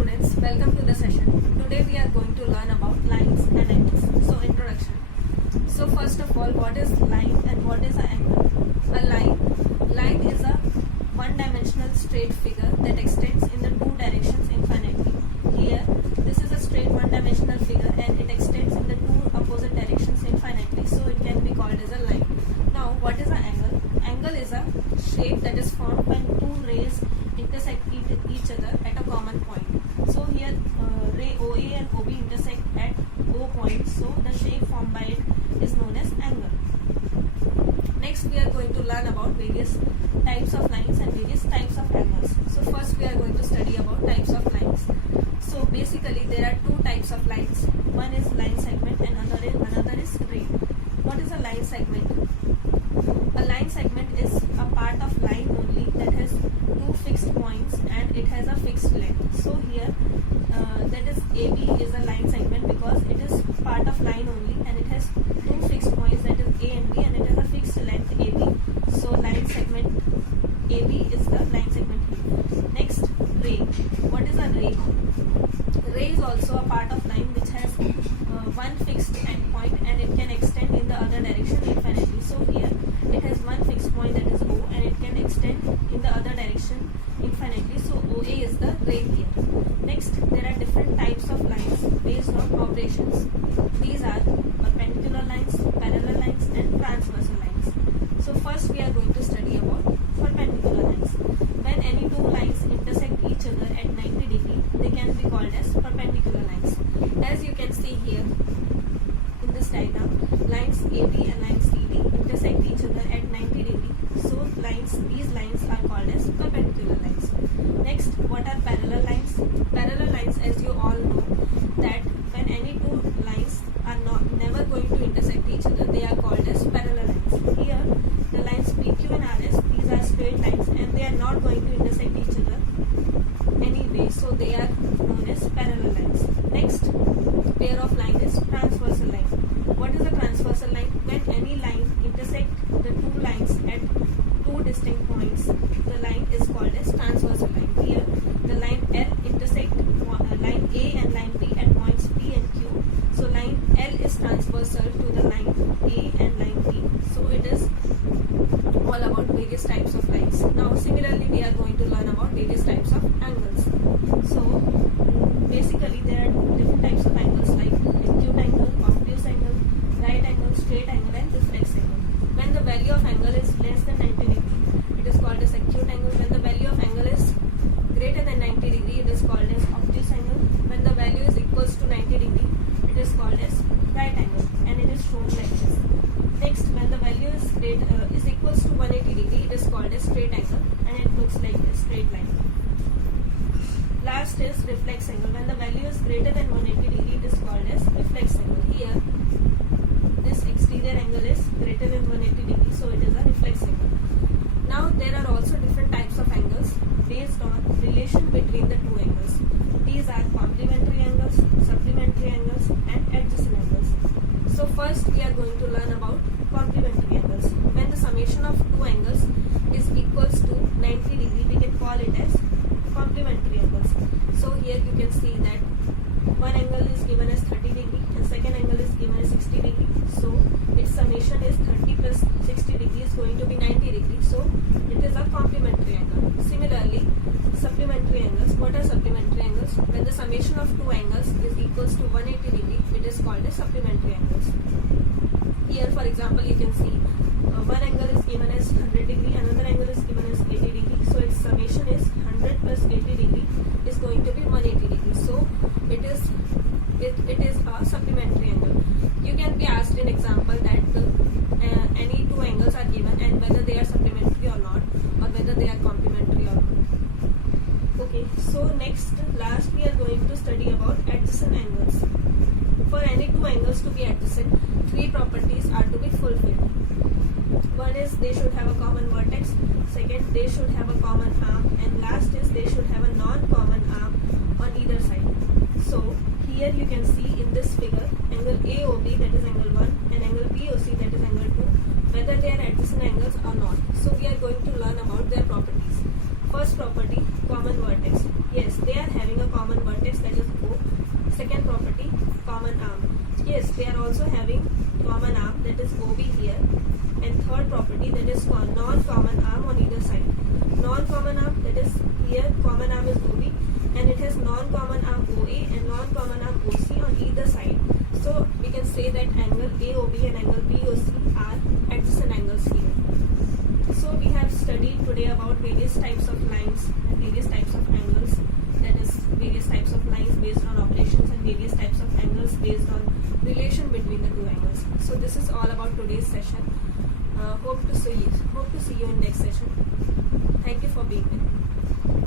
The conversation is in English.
students, welcome to the session. Today we are going to learn about lines and angles. So introduction. So first of all, what is line and what is an angle? A line is a one-dimensional straight figure that extends in the two directions infinitely. Here, this is a straight one-dimensional figure and it extends in the two opposite directions infinitely. So it can be called as a line. Now, what is an angle? Angle is a shape that is formed when two rays intersect each other at a common point. So here ray OA and OB intersect at O point, so the shape formed by it is known as angle. Next we are going to learn about various types of lines and various types of angles. So first we are going to study about types of lines. So basically there are two types of lines. One is line segment and another is ray. What is a line segment? A line segment is a part of line only that has two fixed points and it has a fixed length. So here that is AB is a line segment because it is part of line only and it has two fixed points, that is A and B, and it has a fixed length AB. So line segment AB is the line segment A. Next, ray. What is a ray? Ray is also a part of line which has one fixed endpoint and it can extend in the other direction infinitely. So here it has one fixed point, that is O, and it can extend in the other direction infinitely. So OA is the ray here. Next, there are different types of lines based on operations. These are perpendicular lines, parallel lines, and transversal lines. So first we are going to study about perpendicular lines. When any two lines intersect each other at 90 degrees, they can be called as perpendicular lines. As you can see here in this diagram, lines AB and lines CD intersect each other at 90 degrees. So these lines are called as perpendicular lines. Next, what are parallel lines? Parallel lines, as you all know, that when any two lines are never going to intersect each other, they are called as parallel lines. Here, the lines PQ and RS, these are straight lines and they are not going to intersect each other anyway, so they are known as parallel lines. Next pair of line is transversal line. What is a transversal line? When any line intersect the two lines at two distinct points, the line is called as transversal line. Here, the line L intersect line A and line B at points P and Q. So line L is transversal to the line A and line B. So it is all about various types of lines. Now similarly we are going to learn about various types of angles. So basically there are different types of angles like acute angle, obtuse angle, right angle, straight angle, and reflex angle. When the value of angle is less than 90 degrees, it is called as acute angle. When the value of angle is greater than 90 degrees, it is called as obtuse angle. When the value is equals to 90 degrees, it is called as right angle, and it is shown like this. Next, when the value is equals to 180 degrees, it is called as straight angle, and it looks like this straight line. Last is reflex angle. When the value is greater than 180 degrees, it is called as reflex angle. Here, this exterior angle is greater than 180 degrees, so it is a reflex angle. Now, there are also different types of angles based on relation between the two angles. These are complementary angles, supplementary angles, and adjacent angles. So first, we are going to learn about complementary angles. When the summation of two angles is equals to 90 degrees, we can call it as complementary angles. So here you can see that one angle is given as 30 degrees and second angle is given as 60 degrees. So its summation is 30 plus 60 degrees is going to be 90 degrees. So it is a complementary angle. Similarly, supplementary angles. What are supplementary angles? When the summation of two angles is equals to 180 degrees, it is called as supplementary angles. Here, for example, you can see one angle is given as 100 degrees, another angle is given as 80 degrees. So its summation is 100 plus 80 degrees is going to be 180 degrees. So it is a supplementary angle. You can be asked in example that any two angles are given and whether they are supplementary or not, or whether they are complementary or not. Okay, so last we are going to study about adjacent angles. For any two angles to be adjacent, three properties are to be fulfilled. One is they should have a common vertex, second they should have a common arm, and last is they should have a non-common arm on either side. So here you can see in this figure angle AOB, that is angle 1, and angle BOC, that is angle 2, whether they are adjacent angles or not. So we are going to learn about their properties. First property, common vertex. Yes, they are having a common vertex. common arm. Yes, they are also having common arm, that is OB here. And third property, that is non-common arm on either side. Non-common arm, that is here common arm is OB, and it has non-common arm OA and non-common arm OC on either side. So we can say that angle AOB and angle BOC are adjacent angles here. So we have studied today about various types of lines and various types of angles, that is various types of lines based on operations and various types of angles based on relation between the two angles. So this is all about today's session. Hope to see you in next session. Thank you for being here.